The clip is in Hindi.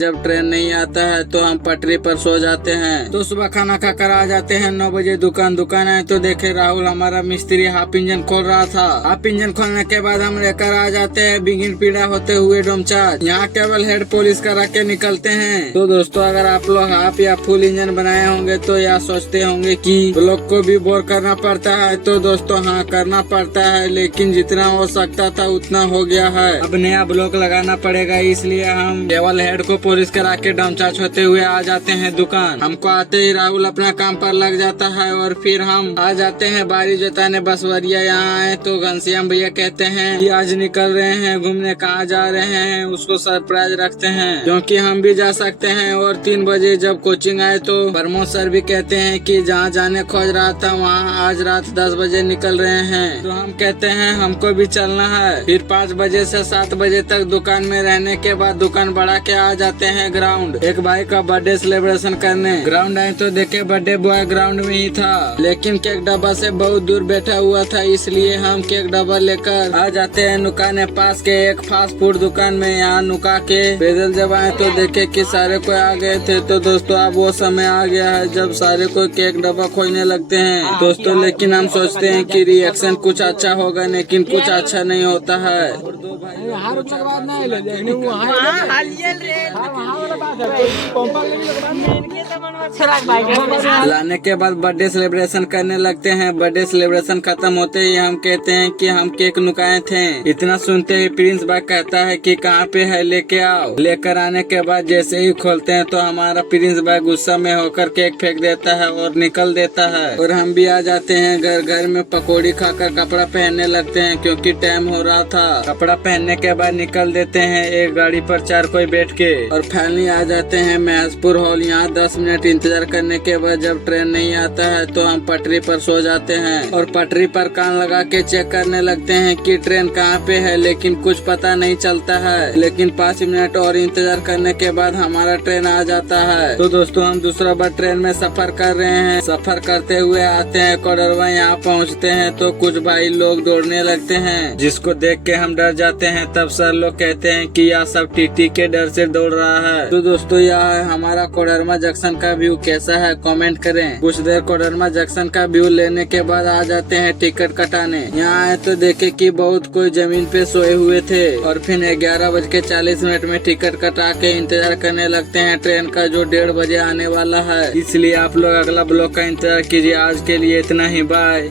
जब ट्रेन नहीं आता है तो हम पटरी पर सो जाते हैं। तो सुबह खाना खाकर आ जाते हैं 9 बजे दुकान आए तो देखे राहुल हमारा मिस्त्री हाफ इंजन खोल रहा था। हाफ इंजन खोलने के बाद हम लेकर आ जाते हैं बिगिन पीड़ा होते हुए डोमचाच। यहाँ केवल हेड पॉलिश करा के निकलते हैं। तो दोस्तों अगर आप लोग हाफ या फुल इंजन बनाए होंगे तो यह सोचते होंगे कि ब्लॉक को भी बोर करना पड़ता है। तो दोस्तों हाँ करना पड़ता है, लेकिन जितना हो सकता था उतना हो गया है। अब नया ब्लॉक लगाना पड़ेगा, इसलिए हम केवल हेड को पॉलिश करा के डोमचाच होते हुए आ जाते हैं दुकान। हमको आते ही राहुल अपना काम पर लग जाता है और फिर हम आ जाते हैं बारी जोताने। बसवरिया यहाँ आए तो घनश्याम भैया कहते हैं कि आज निकल रहे हैं घूमने, कहाँ जा रहे हैं उसको सरप्राइज रखते हैं क्योंकि हम भी जा सकते हैं। और 3 बजे जब कोचिंग आए तो प्रमोद सर भी कहते हैं कि जहाँ जाने खोज रहा था वहाँ आज रात 10 बजे निकल रहे हैं। तो हम कहते हैं हमको भी चलना है। फिर 5 बजे से 7 बजे तक दुकान में रहने के बाद दुकान बढ़ा के आ जाते हैं ग्राउंड एक भाई का बर्थडे सेलिब्रेशन करने। ग्राउंड आए तो देखे बर्थडे बॉय ग्राउंड में ही था, लेकिन केक डब्बा से बहुत दूर बैठा हुआ था, इसलिए हम केक डब्बा लेकर आ जाते हैं नुकाने पास के एक फास्ट फूड दुकान में। यहाँ नुका के पैदल जब आए तो देखे कि सारे कोई आ गए थे। तो दोस्तों अब वो समय आ गया है जब सारे कोई केक डब्बा खोजने लगते हैं दोस्तों, लेकिन हम सोचते हैं कि रिएक्शन कुछ अच्छा होगा, लेकिन कुछ अच्छा नहीं होता है। लाने के बाद बर्थडे सेलिब्रेशन करने लगते हैं। बर्थडे सेलिब्रेशन खत्म होते ही हम कहते हैं कि हम केक नुकाए थे। इतना सुनते ही प्रिंस भाई कहता है कि कहाँ पे है, लेके आओ। लेकर आने के बाद जैसे ही खोलते हैं तो हमारा प्रिंस भाई गुस्सा में होकर केक फेंक देता है और निकल देता है। और हम भी आ जाते हैं घर में पकौड़ी खाकर कपड़ा पहनने लगते हैं क्योंकि टाइम हो रहा था। कपड़ा पहनने के बाद निकल देते हैं एक गाड़ी पर 4 कोई बैठ के और फाइनली आ जाते हैं महजपुर हॉल। यहाँ 10 मिनट इंतजार करने के बाद जब ट्रेन नहीं आता है तो हम पटरी पर सो जाते हैं और पटरी पर कान लगा के चेक करने लगते हैं कि ट्रेन कहाँ पे है, लेकिन कुछ पता नहीं चलता है। लेकिन 5 मिनट और इंतजार करने के बाद हमारा ट्रेन आ जाता है। तो दोस्तों हम दूसरा बार ट्रेन में सफर कर रहे हैं। सफर करते हुए आते हैं कोडरवा। यहाँ पहुँचते हैं तो कुछ भाई लोग दौड़ने लगते हैं, जिसको देख के हम डर जाते हैं। तब सर लोग कहते हैं कि यह सब टीटी के डर से दौड़ रहा है। तो दोस्तों यह है हमारा कोडरमा जंक्शन का व्यू, कैसा है कमेंट करें। कुछ देर कोडरमा जंक्शन का व्यू लेने के बाद आ जाते हैं टिकट कटाने। यहाँ आए तो देखे कि बहुत कोई जमीन पे सोए हुए थे और फिर 11:40 में टिकट कटा के इंतजार करने लगते हैं ट्रेन का, जो 1:30 बजे आने वाला है। इसलिए आप लोग अगला ब्लॉग का इंतजार कीजिए। आज के लिए इतना ही, बाय।